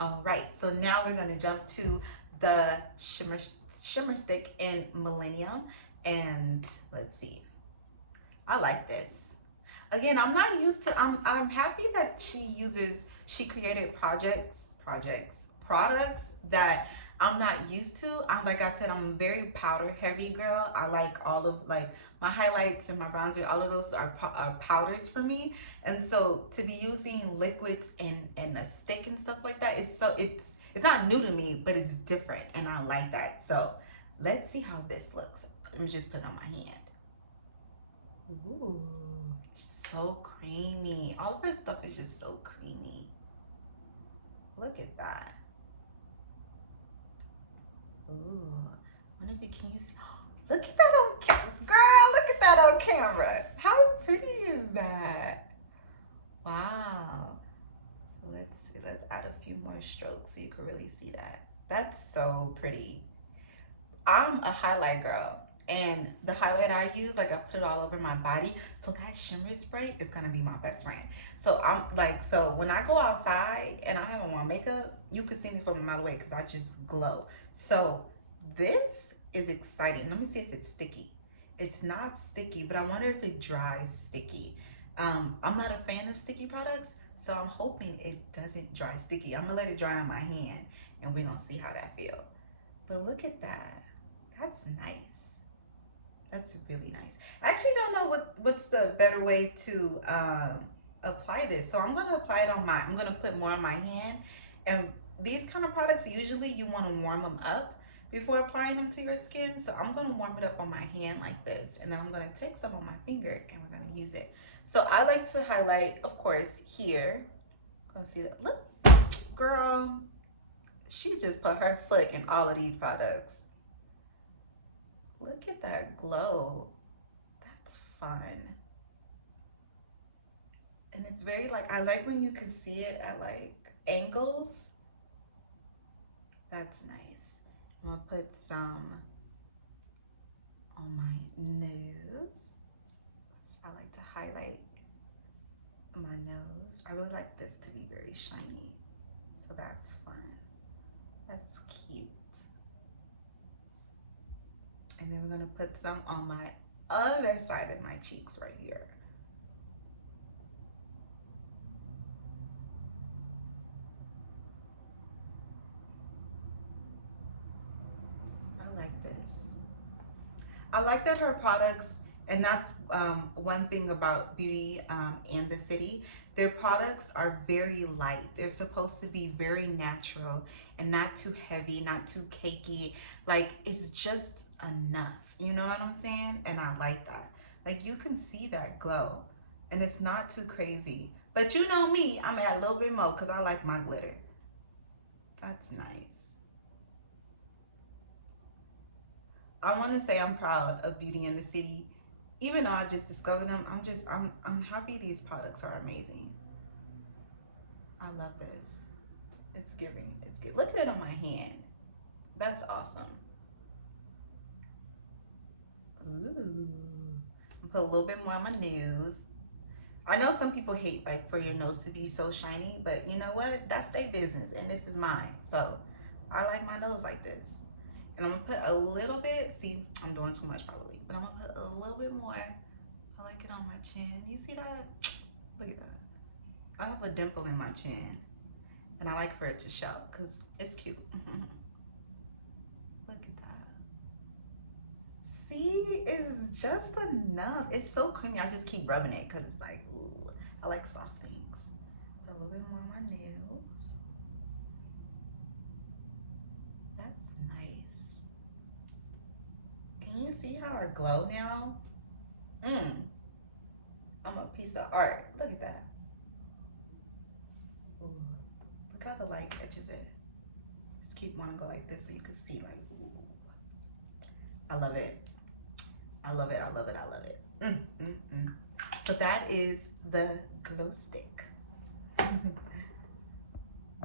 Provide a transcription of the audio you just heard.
All right, so now we're gonna jump to the shimmer stick in Millennium, and let's see. I like this. Again, I'm not used to. I'm happy that she created products that I'm not used to. I'm like I said, I'm a very powder heavy girl. I like all of like my highlights and my bronzer. All of those are powders for me. And so to be using liquids and a stick and stuff like that is so it's not new to me, but it's different, and I like that. So let's see how this looks. Let me just put it on my hand. Ooh, so creamy. All of her stuff is just so creamy. Look at that. Ooh, wonder if you can see. Look at that on camera, girl. Look at that on camera. How pretty is that? Wow. So let's see. Let's add a few more strokes so you can really see that. That's so pretty. I'm a highlight girl, and the highlight I use, like I put it all over my body, so that shimmer spray is gonna be my best friend. So I'm like, so when I go outside and I have on my makeup, you can see me from a mile away because I just glow. So this is exciting. Let me see if it's sticky. It's not sticky, but I wonder if it dries sticky. I'm not a fan of sticky products, so I'm hoping it doesn't dry sticky. I'm gonna let it dry on my hand, and we're gonna see how that feels. But look at that. That's nice. That's really nice. I actually don't know what's the better way to apply this. So I'm gonna apply it on I'm gonna put more on my hand. And these kind of products, usually you wanna warm them up before applying them to your skin. So I'm gonna warm it up on my hand like this. And then I'm gonna take some on my finger and we're gonna use it. So I like to highlight, of course, here. Gonna see that, look, girl, she just put her foot in all of these products. Look at that glow. That's fun. And it's very like, I like when you can see it at like angles. That's nice. I'm gonna put some on my nose. I like to highlight my nose. I really like this to be very shiny. So that's fun. That's cute. And then we're gonna put some on my other side of my cheeks right here. I like this. I like that her products, and that's one thing about Beauty and the City, their products are very light. They're supposed to be very natural and not too heavy, not too cakey. Like, it's just enough. You know what I'm saying? And I like that. Like, you can see that glow, and it's not too crazy. But you know me, I'm add a little bit more because I like my glitter. That's nice. I want to say I'm proud of Beauty in the City. Even though I just discovered them, I'm happy these products are amazing. I love this. It's giving. It's good. Look at it on my hand. That's awesome. Ooh. Put a little bit more on my nose. I know some people hate like for your nose to be so shiny, but you know what? That's their business, and this is mine. So I like my nose like this. And I'm gonna put a little bit, see, I'm doing too much probably, but I'm gonna put a little bit more. I like it on my chin. You see that? Look at that. I have a dimple in my chin, and I like for it to show because it's cute. Look at that. See, it's just enough. It's so creamy. I just keep rubbing it because it's like, ooh, I like soft things. Put a little bit more on my nails. That's nice. Can you see how I glow now? I'm a piece of art. Look at that. Ooh. Look how the light catches it. Just keep wanting to go like this so you can see like, ooh. I love it. I love it. I love it. I love it. So that is the glow stick.